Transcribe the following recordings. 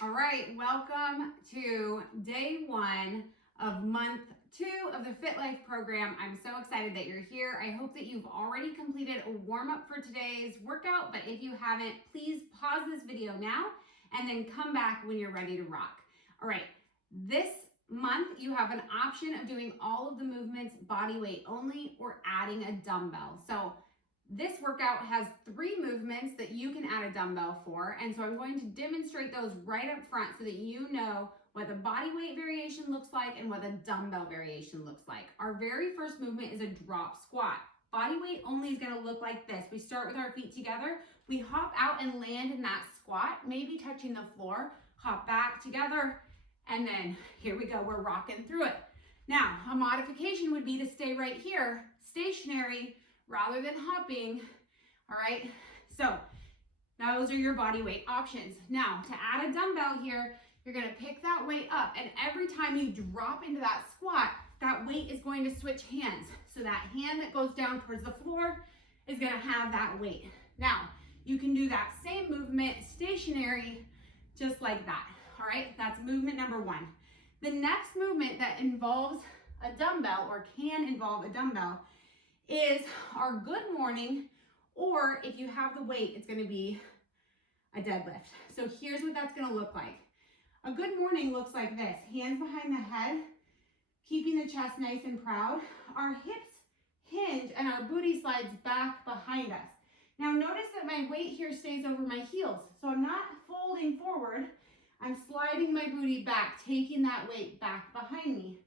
All right, welcome to day 1 of month 2 of the Fit Life program. I'm so excited that you're here. I hope that you've already completed a warm-up for today's workout, but if you haven't, please pause this video now and then come back when you're ready to rock. All right, this month you have an option of doing all of the movements body weight only or adding a dumbbell. So this workout has 3 movements that you can add a dumbbell for, and so I'm going to demonstrate those right up front so that you know what the body weight variation looks like and what the dumbbell variation looks like. Our very first movement is a drop squat. Body weight only is going to look like this. We start with our feet together, we hop out and land in that squat, maybe touching the floor, hop back together, and then here we go, we're rocking through it. Now, a modification would be to stay right here, stationary, rather than hopping. All right, so those are your body weight options. Now, to add a dumbbell here, you're gonna pick that weight up, and every time you drop into that squat, that weight is going to switch hands. So that hand that goes down towards the floor is gonna have that weight. Now, you can do that same movement stationary, just like that. All right, that's movement number 1. The next movement that involves a dumbbell or can involve a dumbbell is our good morning, or if you have the weight, it's gonna be a deadlift. So here's what that's gonna look like. A good morning looks like this. Hands behind the head, keeping the chest nice and proud. Our hips hinge and our booty slides back behind us. Now notice that my weight here stays over my heels. So I'm not folding forward. I'm sliding my booty back, taking that weight back behind me.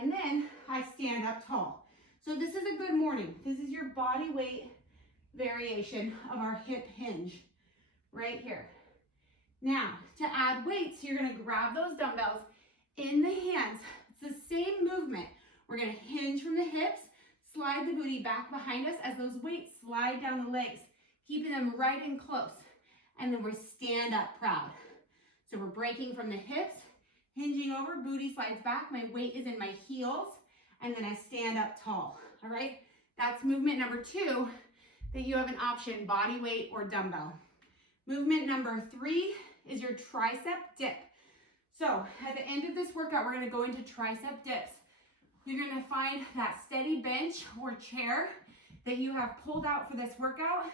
And then I stand up tall. So this is a good morning. This is your body weight variation of our hip hinge right here. Now, to add weights, you're gonna grab those dumbbells in the hands. It's the same movement. We're gonna hinge from the hips, slide the booty back behind us as those weights slide down the legs, keeping them right and close. And then we stand up proud. So we're breaking from the hips, hinging over, booty slides back, my weight is in my heels, and then I stand up tall, all right? That's movement number 2, that you have an option, body weight or dumbbell. Movement number 3 is your tricep dip. So at the end of this workout, we're gonna go into tricep dips. You're gonna find that steady bench or chair that you have pulled out for this workout.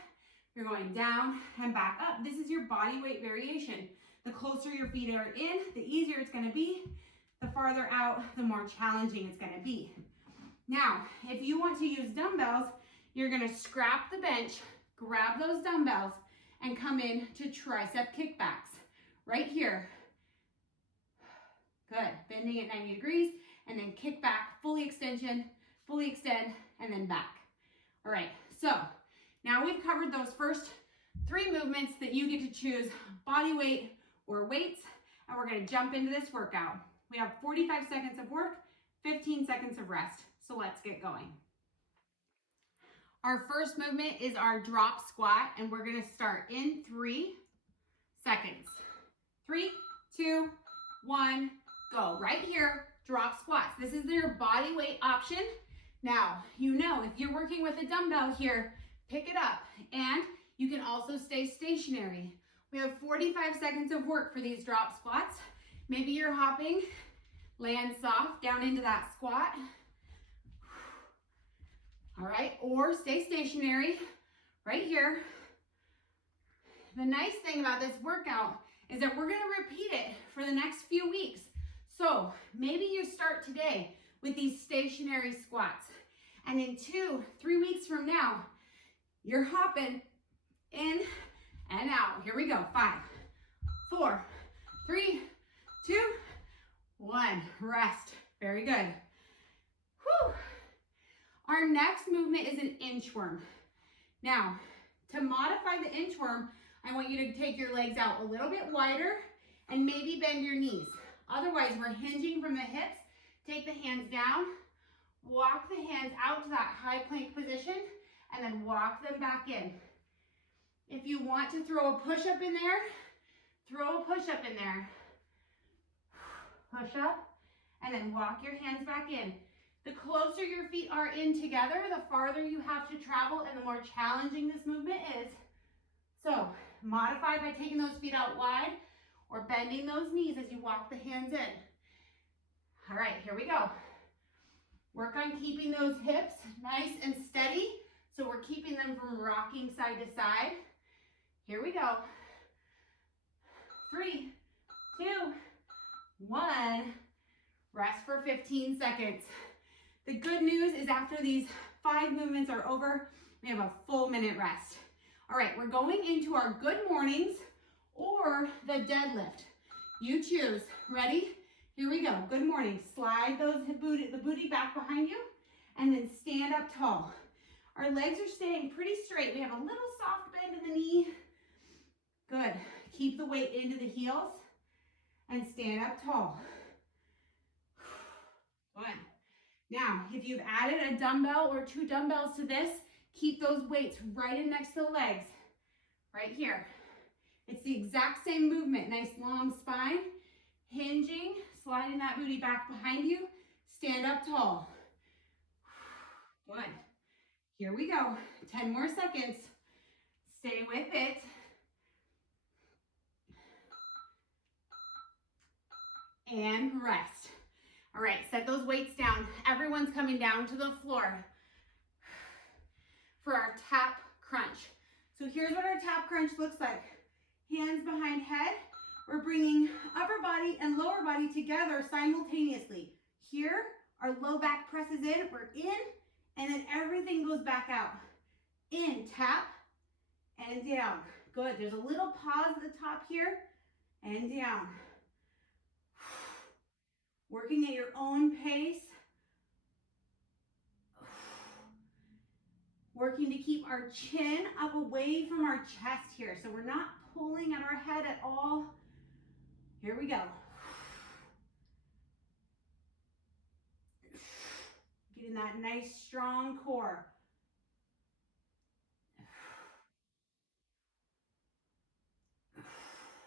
You're going down and back up. This is your body weight variation. The closer your feet are in, the easier it's gonna be. The farther out, the more challenging it's gonna be. Now, if you want to use dumbbells, you're gonna scrap the bench, grab those dumbbells, and come in to tricep kickbacks. Right here. Good, bending at 90 degrees, and then kick back, fully extension, fully extend, and then back. All right, so now we've covered those first 3 movements that you get to choose, body weight or weights, and we're gonna jump into this workout. We have 45 seconds of work, 15 seconds of rest. So let's get going. Our first movement is our drop squat, and we're gonna start in 3 seconds. 3, 2, 1, go. Right here, drop squats. This is your body weight option. Now, you know, if you're working with a dumbbell here, pick it up, and you can also stay stationary. We have 45 seconds of work for these drop squats. Maybe you're hopping, land soft down into that squat. All right, or stay stationary right here. The nice thing about this workout is that we're gonna repeat it for the next few weeks. So maybe you start today with these stationary squats, and in 2-3 weeks from now, you're hopping in and out. Here we go, 5, 4, 3, 2, 1, rest. Very good. Whew. Our next movement is an inchworm. Now, to modify the inchworm, I want you to take your legs out a little bit wider and maybe bend your knees. Otherwise, we're hinging from the hips. Take the hands down, walk the hands out to that high plank position, and then walk them back in. If you want to throw a push-up in there, throw a push-up in there. Push up, and then walk your hands back in. The closer your feet are in together, the farther you have to travel and the more challenging this movement is. So modify by taking those feet out wide, or bending those knees as you walk the hands in. All right, here we go. Work on keeping those hips nice and steady, so we're keeping them from rocking side to side. Here we go. 3, 2, 1. Rest for 15 seconds. The good news is after these 5 movements are over, we have a full minute rest. All right, we're going into our good mornings or the deadlift. You choose. Ready? Here we go. Good morning. Slide the booty back behind you and then stand up tall. Our legs are staying pretty straight. We have a little soft bend in the knee. Good. Keep the weight into the heels and stand up tall. Good. Now, if you've added a dumbbell or 2 dumbbells to this, keep those weights right in next to the legs, right here. It's the exact same movement. Nice long spine, hinging, sliding that booty back behind you. Stand up tall. Good. Here we go. 10 more seconds. Stay with it. And rest. All right, set those weights down. Everyone's coming down to the floor for our tap crunch. So here's what our tap crunch looks like. Hands behind head. We're bringing upper body and lower body together simultaneously. Here, our low back presses in, we're in, and then everything goes back out. In, tap, and down. Good, there's a little pause at the top here, and down. Working at your own pace. Working to keep our chin up away from our chest here. So we're not pulling at our head at all. Here we go. Getting that nice strong core.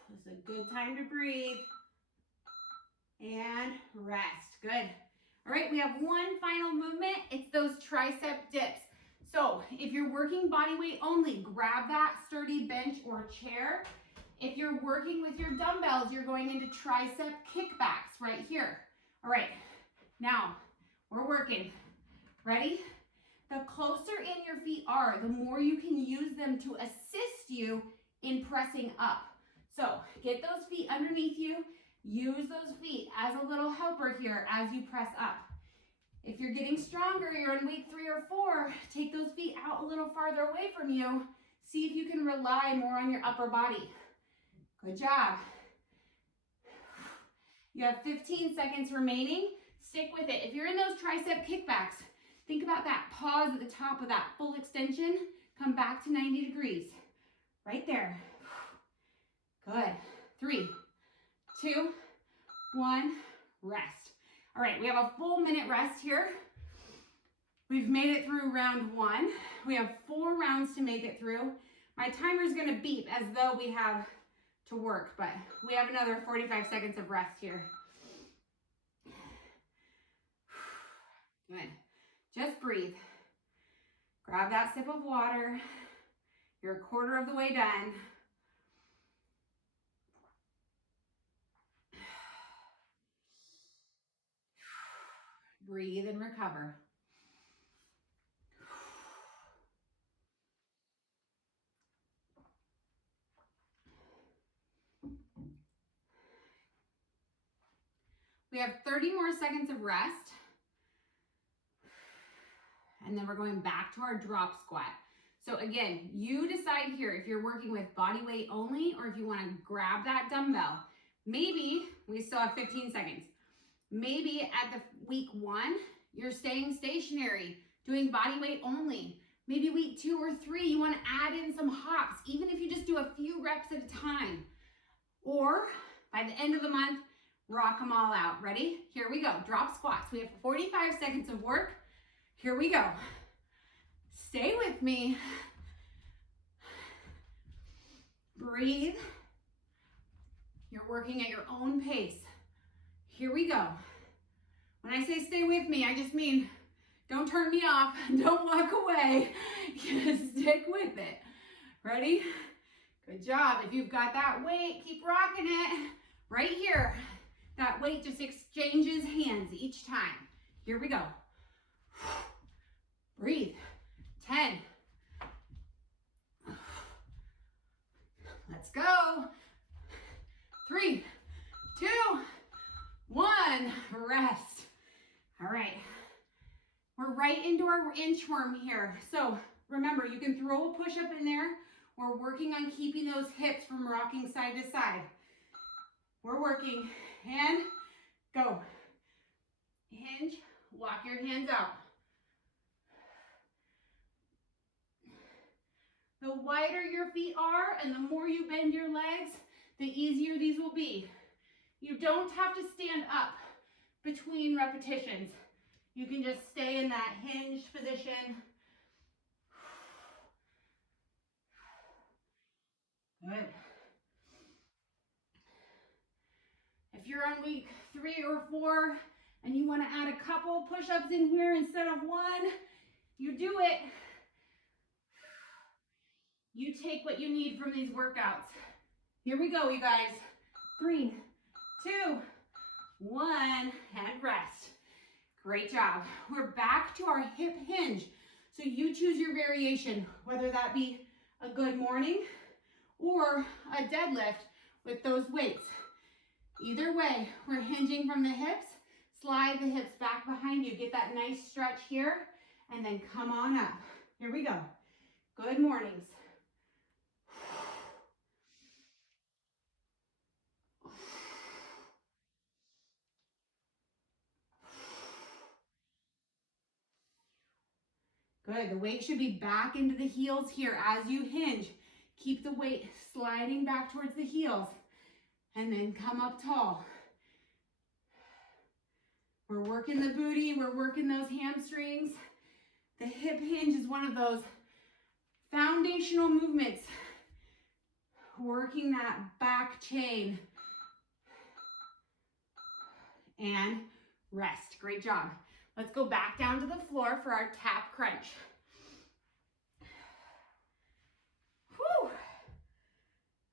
This is a good time to breathe. And rest. Good. All right, we have one final movement. It's those tricep dips. So if you're working body weight only, grab that sturdy bench or chair. If you're working with your dumbbells, you're going into tricep kickbacks right here. All right, now we're working. Ready? The closer in your feet are, the more you can use them to assist you in pressing up. So get those feet underneath you. Use those feet as a little helper here as you press up. If you're getting stronger, you're in week 3 or 4, take those feet out a little farther away from you. See if you can rely more on your upper body. Good job. You have 15 seconds remaining. Stick with it. If you're in those tricep kickbacks, think about that pause at the top of that full extension. Come back to 90 degrees. Right there. Good. 3, 2, 1, rest. All right, we have a full minute rest here. We've made it through round 1. We have 4 rounds to make it through. My timer is going to beep as though we have to work, but we have another 45 seconds of rest here. Good. Just breathe. Grab that sip of water. You're a quarter of the way done. Breathe and recover. We have 30 more seconds of rest. And then we're going back to our drop squat. So again, you decide here if you're working with body weight only or if you want to grab that dumbbell. Maybe we still have 15 seconds. Maybe at the week 1, you're staying stationary, doing body weight only. Maybe week 2 or 3, you want to add in some hops, even if you just do a few reps at a time. Or by the end of the month, rock them all out. Ready? Here we go. Drop squats. We have 45 seconds of work. Here we go. Stay with me. Breathe. You're working at your own pace. Here we go. When I say stay with me, I just mean don't turn me off. Don't walk away. Just stick with it. Ready? Good job. If you've got that weight, keep rocking it. Right here, that weight just exchanges hands each time. Here we go. Breathe. 10. Let's go. 3, 2, 1. Rest. All right. We're right into our inchworm here. So remember, you can throw a push-up in there. We're working on keeping those hips from rocking side to side. We're working. And go. Hinge. Walk your hands out. The wider your feet are and the more you bend your legs, the easier these will be. You don't have to stand up between repetitions. You can just stay in that hinged position. Good. If you're on week 3 or 4 and you want to add a couple push-ups in here instead of one, you do it. You take what you need from these workouts. Here we go, you guys. 3, 2, 1, and rest. Great job. We're back to our hip hinge. So you choose your variation, whether that be a good morning or a deadlift with those weights. Either way, we're hinging from the hips. Slide the hips back behind you. Get that nice stretch here, and then come on up. Here we go. Good mornings. Good, the weight should be back into the heels here as you hinge. Keep the weight sliding back towards the heels and then come up tall. We're working the booty, we're working those hamstrings. The hip hinge is one of those foundational movements. Working that back chain. And rest, great job. Let's go back down to the floor for our tap crunch. Whew.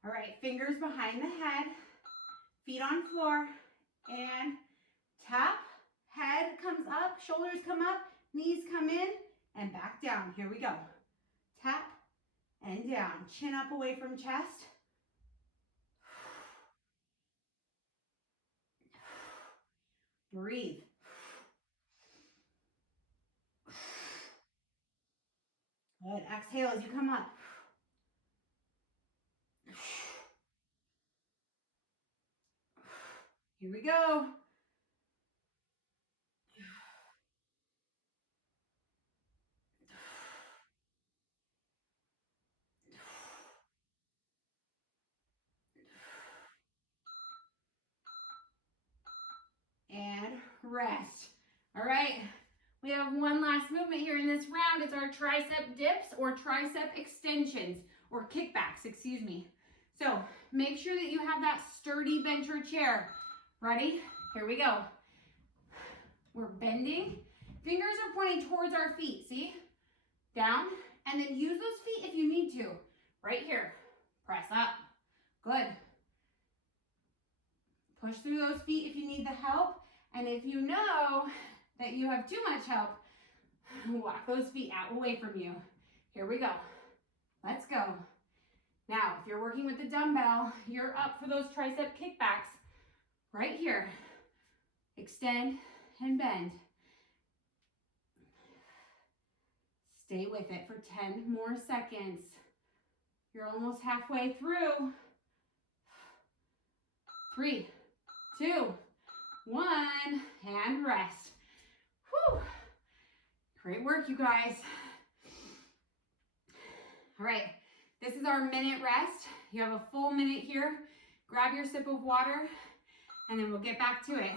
All right, fingers behind the head, feet on floor, and tap. Head comes up, shoulders come up, knees come in, and back down. Here we go. Tap and down. Chin up away from chest. Breathe. Good. Exhale as you come up. Here we go. And rest. All right. We have one last movement here in this round. It's our tricep dips or tricep extensions or kickbacks, excuse me. So make sure that you have that sturdy bench or chair. Ready? Here we go. We're bending. Fingers are pointing towards our feet, see? Down, and then use those feet if you need to. Right here. Press up. Good. Push through those feet if you need the help. And if you know that you have too much help, walk those feet out away from you. Here we go. Let's go. Now, if you're working with the dumbbell, you're up for those tricep kickbacks. Right here. Extend and bend. Stay with it for 10 more seconds. You're almost halfway through. 3, 2, 1, and rest. Whew. Great work, you guys. All right, this is our minute rest. You have a full minute here. Grab your sip of water, and then we'll get back to it.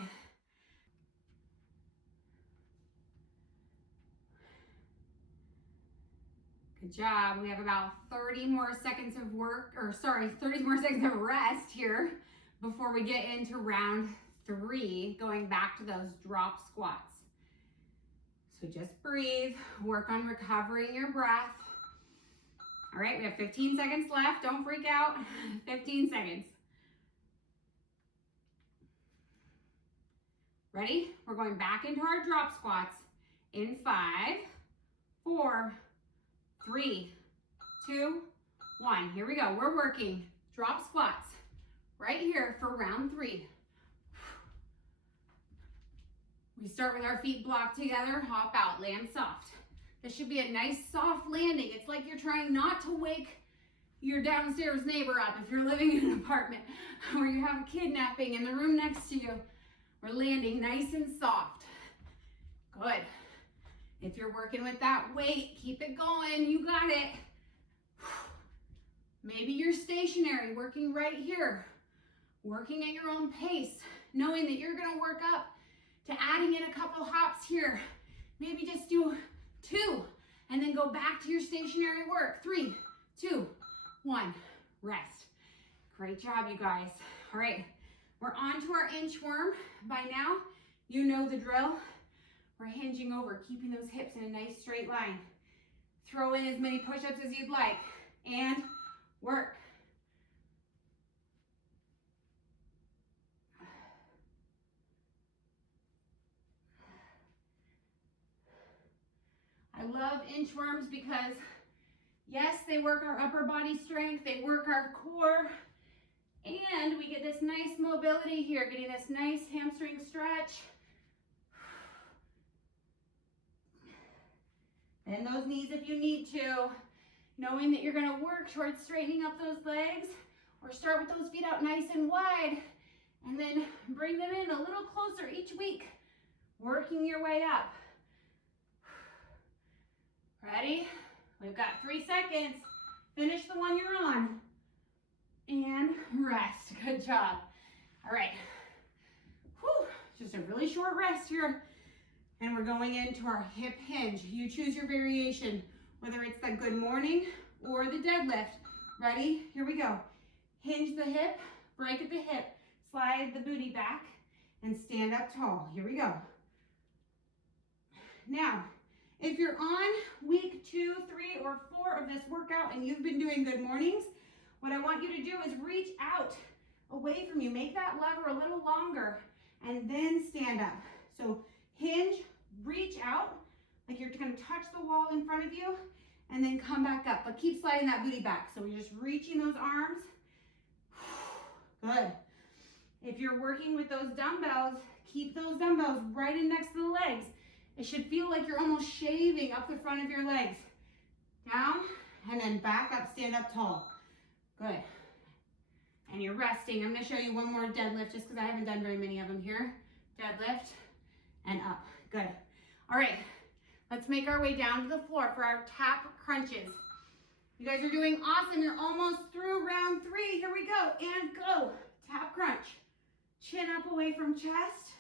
Good job. We have about 30 more seconds of 30 more seconds of rest here before we get into round 3, going back to those drop squats. So just breathe, work on recovering your breath. All right, we have 15 seconds left. Don't freak out. 15 seconds. Ready? We're going back into our drop squats in 5, 4, 3, 2, 1. Here we go. We're working drop squats right here for round 3. We start with our feet blocked together, hop out, land soft. This should be a nice soft landing. It's like you're trying not to wake your downstairs neighbor up if you're living in an apartment or you have a kidnapping in the room next to you. We're landing nice and soft. Good. If you're working with that weight, keep it going. You got it. Maybe you're stationary, working right here, working at your own pace, knowing that you're going to work up to adding in a couple hops here. Maybe just do 2 and then go back to your stationary work. 3, 2, 1, rest. Great job, you guys. All right, we're on to our inchworm. By now, you know the drill. We're hinging over, keeping those hips in a nice straight line. Throw in as many push-ups as you'd like and work. I love inchworms because, yes, they work our upper body strength, they work our core, and we get this nice mobility here, getting this nice hamstring stretch. Bend those knees if you need to, knowing that you're gonna work towards straightening up those legs, or start with those feet out nice and wide, and then bring them in a little closer each week, working your way up. Ready? We've got 3 seconds. Finish the one you're on. And rest. Good job. All right. Whew. Just a really short rest here. And we're going into our hip hinge. You choose your variation, whether it's the good morning or the deadlift. Ready? Here we go. Hinge the hip, break at the hip, slide the booty back, and stand up tall. Here we go. Now, if you're on week 2, 3, or 4 of this workout and you've been doing good mornings, what I want you to do is reach out away from you. Make that lever a little longer and then stand up. So hinge, reach out like you're going to touch the wall in front of you, and then come back up. But keep sliding that booty back. So you're just reaching those arms. Good. If you're working with those dumbbells, keep those dumbbells right in next to the legs. It should feel like you're almost shaving up the front of your legs. Down, and then back up, stand up tall. Good. And you're resting. I'm gonna show you one more deadlift just because I haven't done very many of them here. Deadlift, and up. Good. All right, let's make our way down to the floor for our tap crunches. You guys are doing awesome. You're almost through round 3. Here we go, and go. Tap crunch. Chin up away from chest.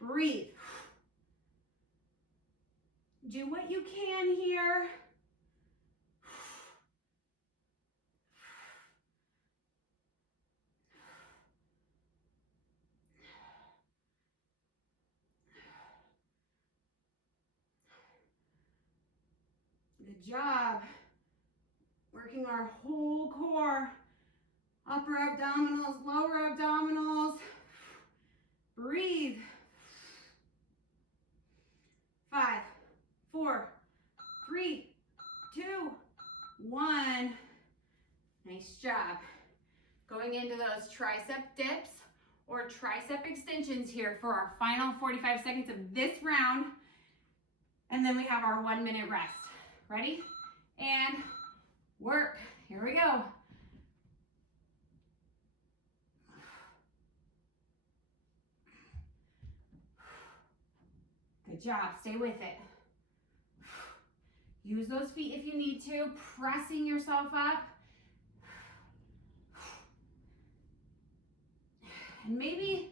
Breathe. Do what you can here. Good job. Working our whole core. Upper abdominals, lower abdominals. Breathe. 5, 4, 3, 2, 1. Nice job. Going into those tricep dips or tricep extensions here for our final 45 seconds of this round. And then we have our 1-minute rest. Ready? And work. Here we go. Good job. Stay with it. Use those feet if you need to, pressing yourself up. And maybe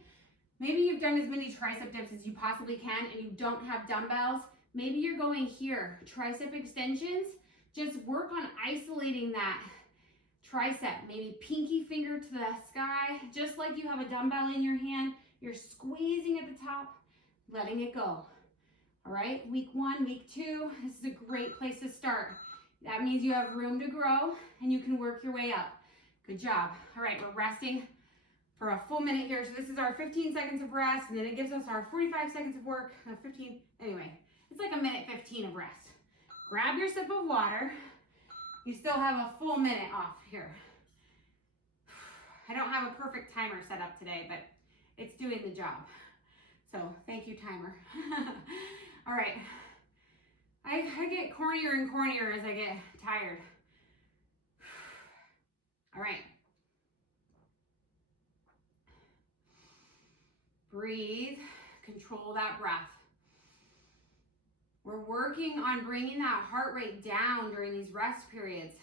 you've done as many tricep dips as you possibly can and you don't have dumbbells. Maybe you're going here, tricep extensions. Just work on isolating that tricep. Maybe pinky finger to the sky, just like you have a dumbbell in your hand. You're squeezing at the top, letting it go. All right, week 1, week 2, this is a great place to start. That means you have room to grow and you can work your way up. Good job. All right, we're resting for a full minute here. So this is our 15 seconds of rest, and then it gives us our 45 seconds of work, 15, anyway, it's like a minute 15 of rest. Grab your sip of water. You still have a full minute off here. I don't have a perfect timer set up today, but it's doing the job. So thank you, timer. All right. I get cornier and cornier as I get tired. All right. Breathe, control that breath. We're working on bringing that heart rate down during these rest periods.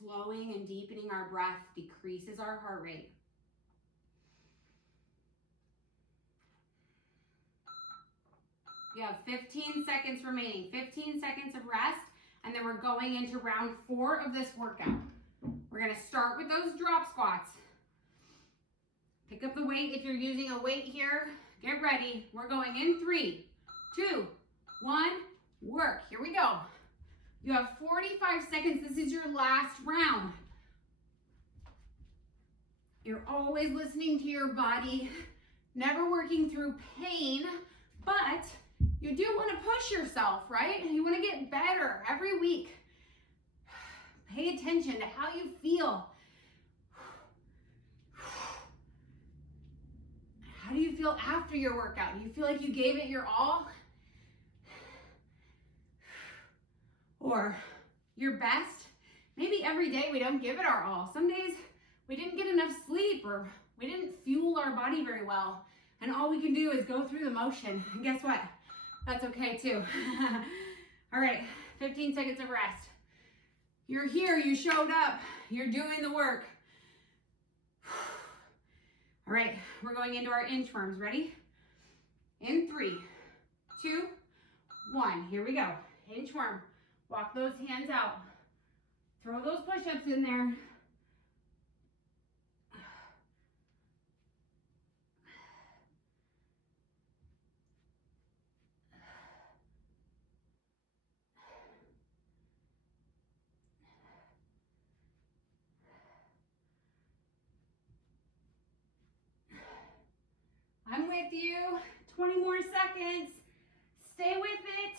Slowing and deepening our breath decreases our heart rate. You have 15 seconds remaining, 15 seconds of rest, and then we're going into round 4 of this workout. We're gonna start with those drop squats. Pick up the weight if you're using a weight here. Get ready. We're going in 3, 2, 1, work. Here we go. You have 45 seconds. This is your last round. You're always listening to your body, never working through pain, but you do want to push yourself, right? You want to get better every week. Pay attention to how you feel. How do you feel after your workout? Do you feel like you gave it your all? Or your best? Maybe every day we don't give it our all. Some days we didn't get enough sleep, or we didn't fuel our body very well, and all we can do is go through the motion. And guess what? That's okay too. All right, 15 seconds of rest. You're here, you showed up, you're doing the work. All right, we're going into our inchworms. Ready? In 3, 2, 1. Here we go. Inchworm. Walk those hands out. Throw those push-ups in there. I'm with you. 20 more seconds. Stay with it.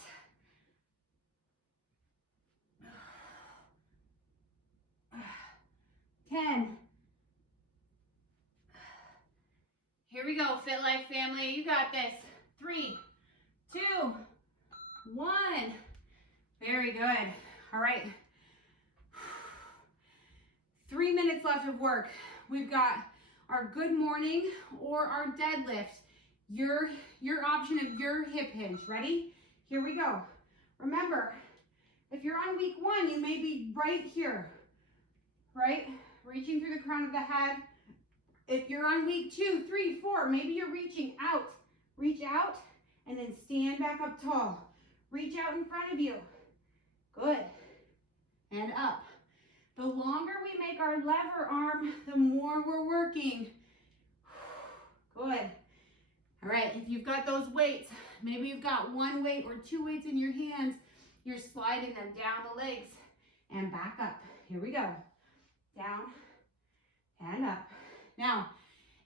Ten. Here we go, Fit Life family. You got this. 3, 2, 1. Very good. All right. 3 minutes left of work. We've got our good morning or our deadlift. Your option of your hip hinge. Ready? Here we go. Remember, if you're on week 1, you may be right here, right? Reaching through the crown of the head. If you're on week 2, 3, 4, maybe you're reaching out. Reach out and then stand back up tall. Reach out in front of you. Good. And up. The longer we make our lever arm, the more we're working. Good. All right, if you've got those weights, maybe you've got 1 weight or 2 weights in your hands, you're sliding them down the legs and back up. Here we go. Down and up. Now,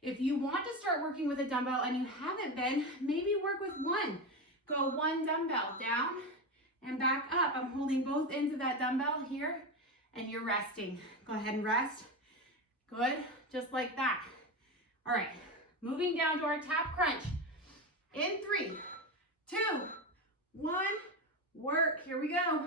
if you want to start working with a dumbbell and you haven't been, maybe work with 1. Go 1 dumbbell down and back up. I'm holding both ends of that dumbbell here, and you're resting. Go ahead and rest. Good, just like that. All right, moving down to our tap crunch. In 3, 2, 1, work. Here we go.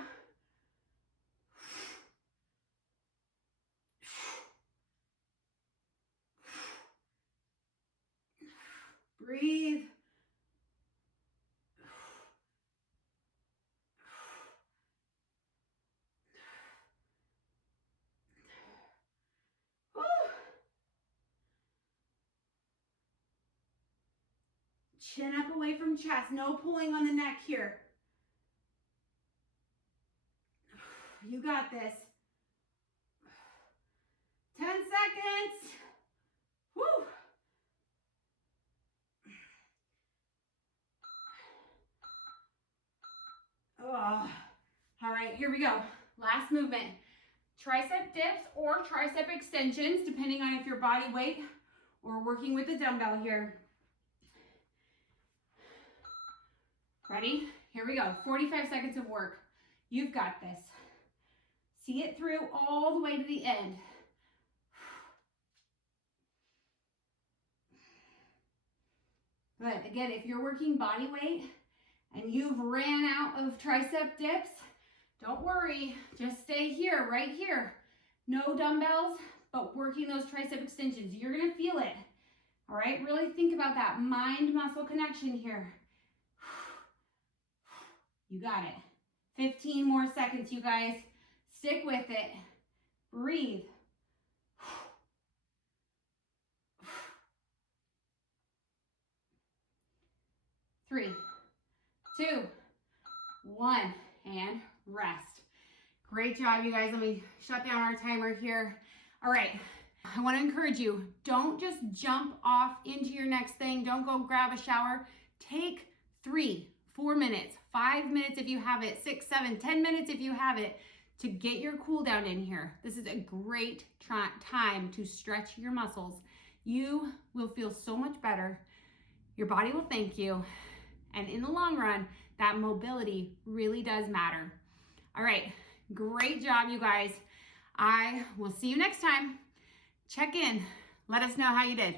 Breathe. Woo. Chin up away from chest. No pulling on the neck here. You got this. 10 seconds. Woo. Oh. All right, here we go. Last movement. tricep dips or tricep extensions, depending on if you're body weight or working with the dumbbell here. Ready? Here we go. 45 seconds of work. You've got this. See it through all the way to the end. Good. Again, if you're working body weight and you've ran out of tricep dips, don't worry. Just stay here, right here. No dumbbells, but working those tricep extensions. You're going to feel it. All right? Really think about that mind-muscle connection here. You got it. 15 more seconds, you guys. Stick with it. Breathe. 3, 2, 1, and rest. Great job, you guys. Let me shut down our timer here. All right, I want to encourage you, don't just jump off into your next thing. Don't go grab a shower. Take 3, 4 minutes, 5 minutes if you have it, 6, 7, 10 minutes if you have it, to get your cool down in here. This is a great time to stretch your muscles. You will feel so much better. Your body will thank you. And in the long run, that mobility really does matter. All right, great job, you guys. I will see you next time. Check in. Let us know how you did.